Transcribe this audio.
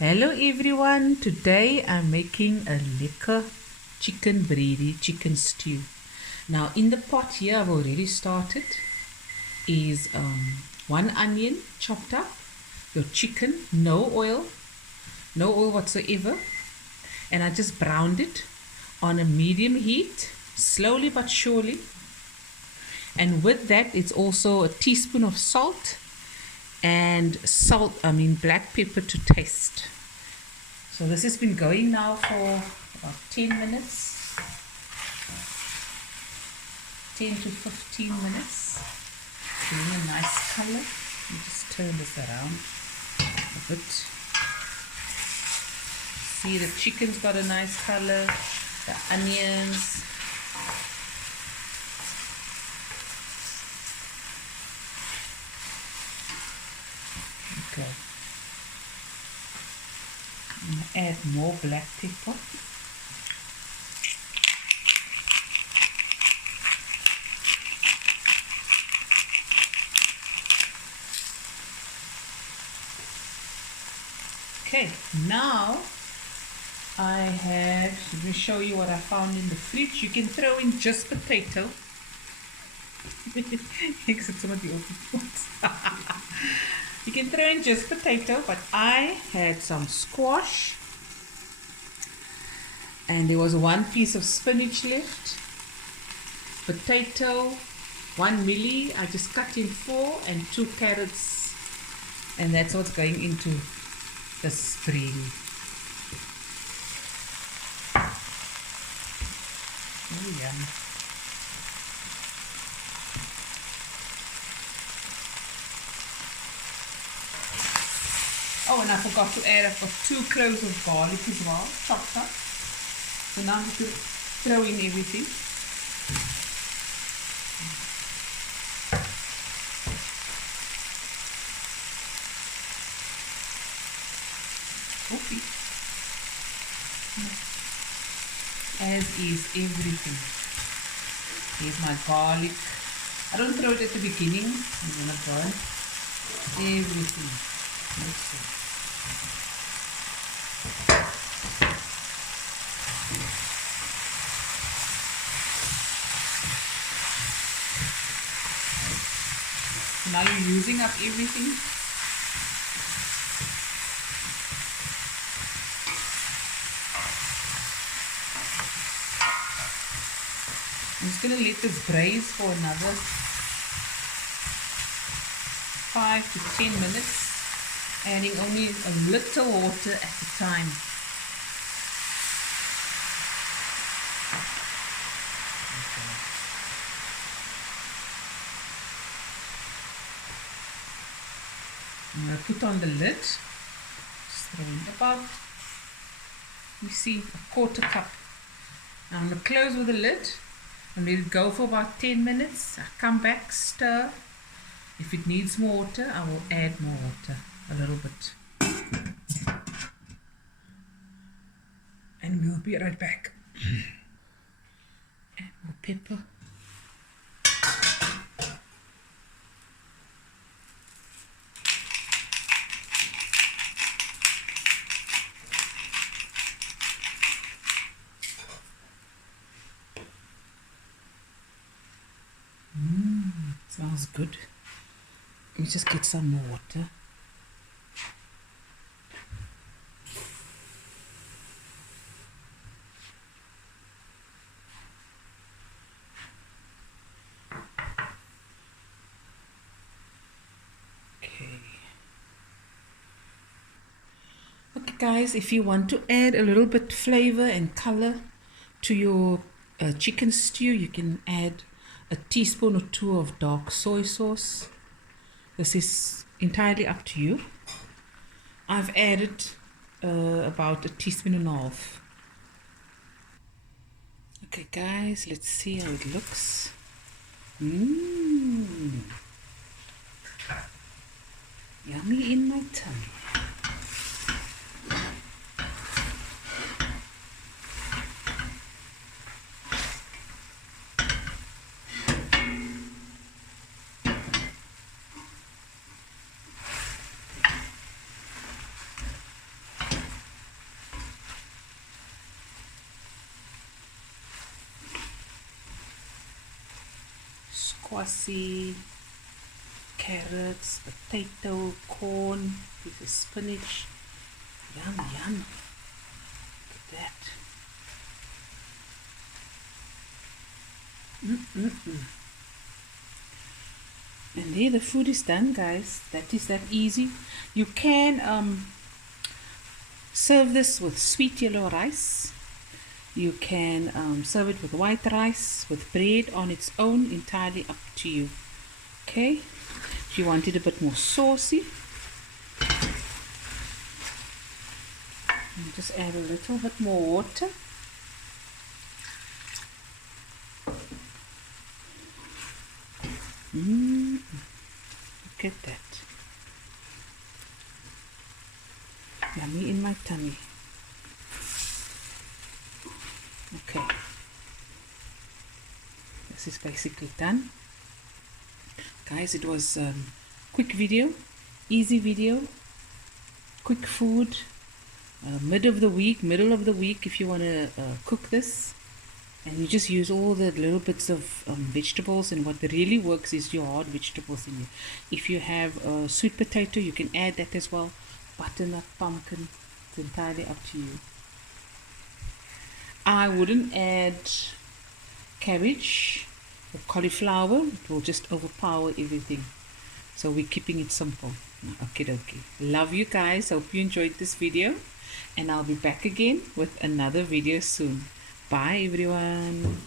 Hello everyone, today I'm making a lekker chicken bredie, chicken stew. Now in the pot here I've already started is one onion chopped up, your chicken, no oil whatsoever, and I just browned it on a medium heat, slowly but surely. And with that it's also a teaspoon of salt and black pepper to taste. So this has been going now for about 10 minutes, 10 to 15 minutes, giving a nice color. Let me just turn this around a bit. See, the chicken's got a nice color, the onions. Okay. I'm going to add more black pepper. Okay, now let me show you what I found in the fridge. You can throw in just potato. You can throw in just potato, but I had some squash and there was one piece of spinach left, potato, 1 milli I just cut in 4, and 2 carrots, and that's what's going into this bredie. Oh, yum. Oh, and I forgot to add, I've got 2 cloves of garlic as well, chopped up. So now I'm going to throw in everything. Okay. As is everything. Here's my garlic. I don't throw it at the beginning. I'm going to burn everything. Mix it. Now you're using up everything. I'm just going to let this braise for another 5 to 10 minutes, adding only a little water at a time. I'm going to put on the lid, just throw in about, you see, a quarter cup. Now I'm going to close with the lid and let it go for about 10 minutes. I come back, stir. If it needs more water, I will add more water, a little bit. And we'll be right back. Add more pepper. Smells good. Let me just get some more water. Okay guys, if you want to add a little bit flavor and color to your chicken stew, you can add a teaspoon or 2 of dark soy sauce. This is entirely up to you. I've added about a teaspoon and a half. Okay guys, let's see how it looks. Yummy in my tummy. squashy, carrots, potato, corn, piece of spinach. Yum, yum. Look at that. And there, the food is done, guys. That is that easy. You can serve this with sweet yellow rice. You can serve it with white rice, with bread on its own, entirely up to you. Okay, if you want it a bit more saucy, just add a little bit more water. Look at that. Yummy in my tummy. Okay, this is basically done, guys. It was quick video, easy video, quick food, middle of the week if you want to cook this, and you just use all the little bits of vegetables. And what really works is your hard vegetables in here. If you have sweet potato, you can add that as well. Butternut, pumpkin, it's entirely up to you. I wouldn't add cabbage or cauliflower. It will just overpower everything. So we're keeping it simple. Okay. Love you guys. Hope you enjoyed this video. And I'll be back again with another video soon. Bye everyone.